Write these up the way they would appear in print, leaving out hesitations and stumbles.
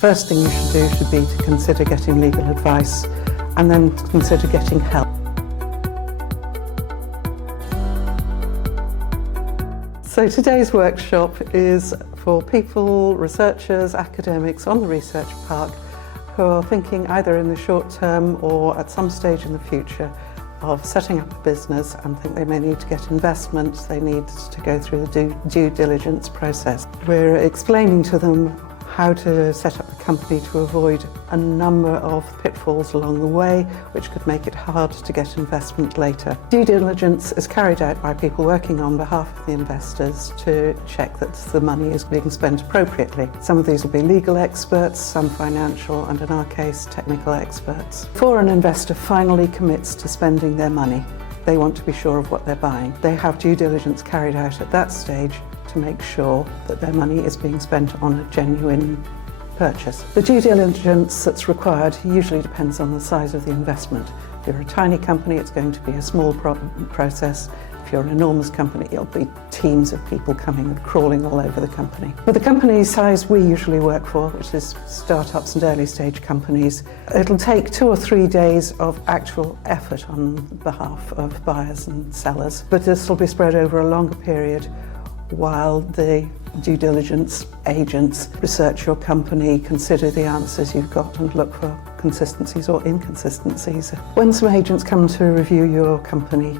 First thing you should do should be to consider getting legal advice and then consider getting help. So today's workshop is for people, researchers, academics on the research park who are thinking either in the short term or at some stage in the future of setting up a business and think they may need to get investment, they need to go through the due diligence process. We're explaining to them how to set up a company to avoid a number of pitfalls along the way, which could make it hard to get investment later. Due diligence is carried out by people working on behalf of the investors to check that the money is being spent appropriately. Some of these will be legal experts, some financial, and in our case, technical experts. Before an investor finally commits to spending their money, they want to be sure of what they're buying. They have due diligence carried out at that stage to make sure that their money is being spent on a genuine purchase. The due diligence that's required usually depends on the size of the investment. If you're a tiny company, it's going to be a small process. If you're an enormous company, it'll be teams of people coming and crawling all over the company. For the company size we usually work for, which is startups and early stage companies, it'll take 2 or 3 days of actual effort on behalf of buyers and sellers, but this will be spread over a longer period while the due diligence agents research your company, consider the answers you've got and look for consistencies or inconsistencies. When some agents come to review your company,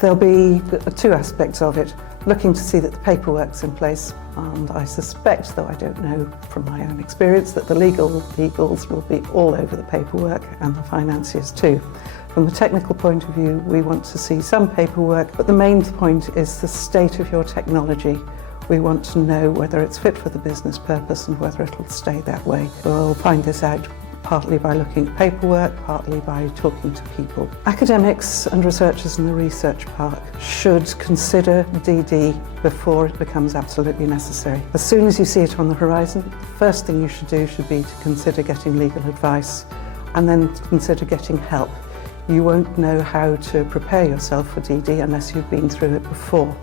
there'll be 2 aspects of it. Looking to see that the paperwork's in place, and I suspect, though I don't know from my own experience, that the legals will be all over the paperwork and the financiers too. From the technical point of view, we want to see some paperwork, but the main point is the state of your technology. We want to know whether it's fit for the business purpose and whether it'll stay that way. We'll find this out partly by looking at paperwork, partly by talking to people. Academics and researchers in the research park should consider DD before it becomes absolutely necessary. As soon as you see it on the horizon, the first thing you should do should be to consider getting legal advice and then consider getting help. You won't know how to prepare yourself for DD unless you've been through it before.